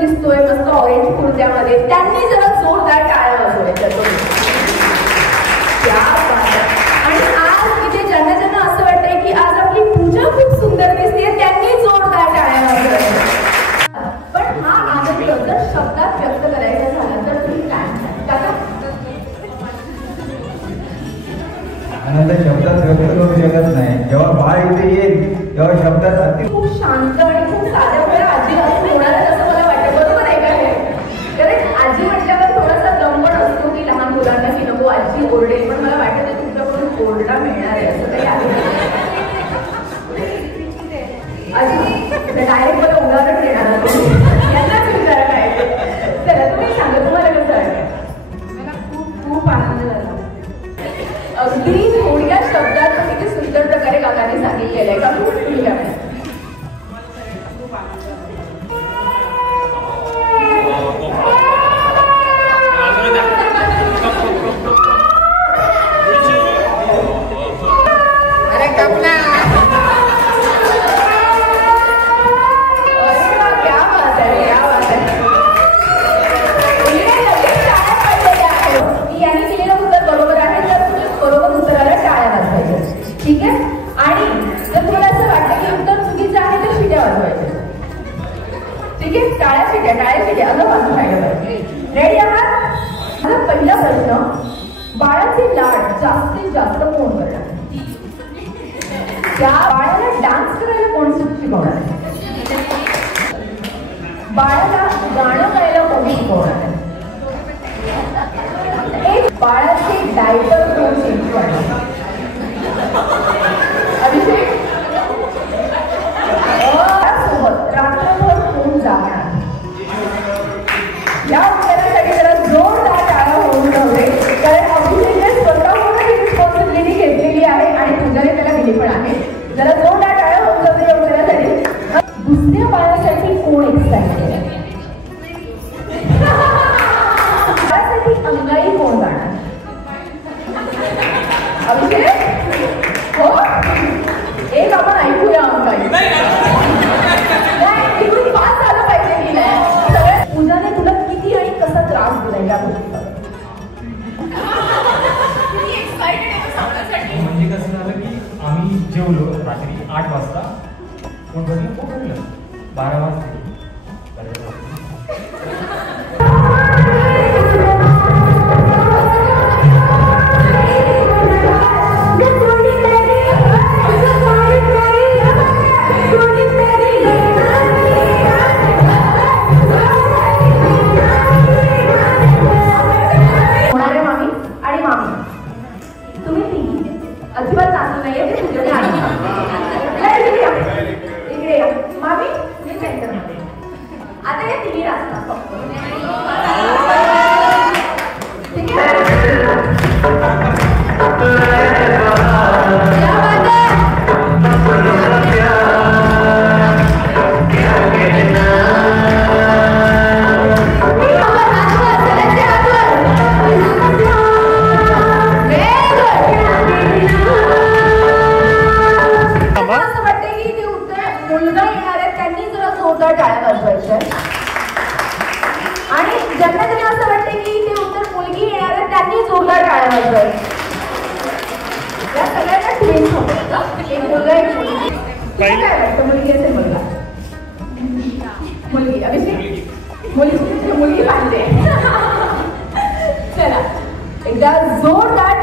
दिसतोय मस्त ऑरेंज कुर्त्यामध्ये, त्यांनी जरा जोरदार टाळ्या वाजवायच्या. आणि आज इथे ज्यांना ज्यांना असं वाटतंय की आज आपली पूजा खूप सुंदर दिसते, त्यांनी जोरदार टाळ्या वाजवायच्या. पण हा आनंद जर शब्दात व्यक्त करायचा झाला तर तुम्ही काय म्हणता? आनंद शब्दात व्यक्त करू शकत नाही. जेव्हा बाळ इथे येईल तेव्हा शब्दात अति खूप शांत आणि खूप साध्या वेळा आजी असं होणारच असं मला वाटतं. बरोबर आहे का हे? कारण आजी म्हटल्यावर थोडासा दमपण असतो की लहान मुलांना की नको आजी ओरडेल, पण मला वाटतं तुमच्याकडून ओरडा मिळणार आहे असं काही आहे. आजी डायरेक्ट मला उदाहरण देणार यांनाच विचार काय. चला तुम्ही सांगा तुम्हाला कसं वाटतं? मला खूप खूप आनंद झाला. अगदी थोड्या शब्दात किती सुंदर प्रकारे काकाने सांगितलेलं आहे. का तुम्ही काय म्हणता? ठीक आहे. आणि जर तुम्हाला असं वाटतं की उत्तर चुकीचं आहे तर शिट्या वाजवायच्या. ठीक आहे, टाळ्या शिट्या असं वाजून राहिलं पाहिजे. रेडी आहात? माझा पहिला प्रश्न, बाळाचे लाड जास्तीत जास्त कोण करणार? त्या बाळाला डान्स करायला कोण शिकवणार आहे? बाळाला गाणं गायला कोण शिकवणार आहे? एक बाळाचे डायपर कोण शिकवणार? अभिषेक सोबत रात्रभर कोण जाणार? या उत्तरासाठी जरा जोरदार टाळ्या होऊन जाऊ, कारण अभिषेकने स्वतःहून ही रिस्पॉन्सिबिलिटी घेतलेली आहे आणि पूजाने त्याला दिली पण आहे. जरा जोरदार टाळ्या होऊन जाऊ या उत्तरासाठी. दुसऱ्या बाळासाठी कोण एक्साइटेड आहे? बाळासाठी अंगाई कोण जाणार? अभिषेक हो, एक आपण ऐकूया अंगाई. इकडून पास झालं पाहिजे की नाही? सगळ्या पूजाने तुला किती आणि कसा त्रास दिला या गोष्टीचा? म्हणजे कसं झालं की आम्ही जेवलो रात्री 8 वाजता, कोण बघलं पोटलं 12 वाजता. अजिबात नाचू नाहीये ते तुझ्याकडे इकडे या मामी, मी सेंटर मध्ये. आता हे तिघी नाचणार फक्त. ठीक आहे. टाळ्या वाजवायच्या. आणि ज्यांना त्यांना असं वाटतं की ते उत्तर मुलगी येणार आहे त्यांनी जोरदार टाळ्या वाजवायच्या. या सगळ्यांना ट्रेन होतं. एक मुलगा एक मुलगी. काय वाटतं? मुलगी असेल मुलगा? मुलगी. अभिषेक मुलगी पाहिजे. चला एकदा जोरदार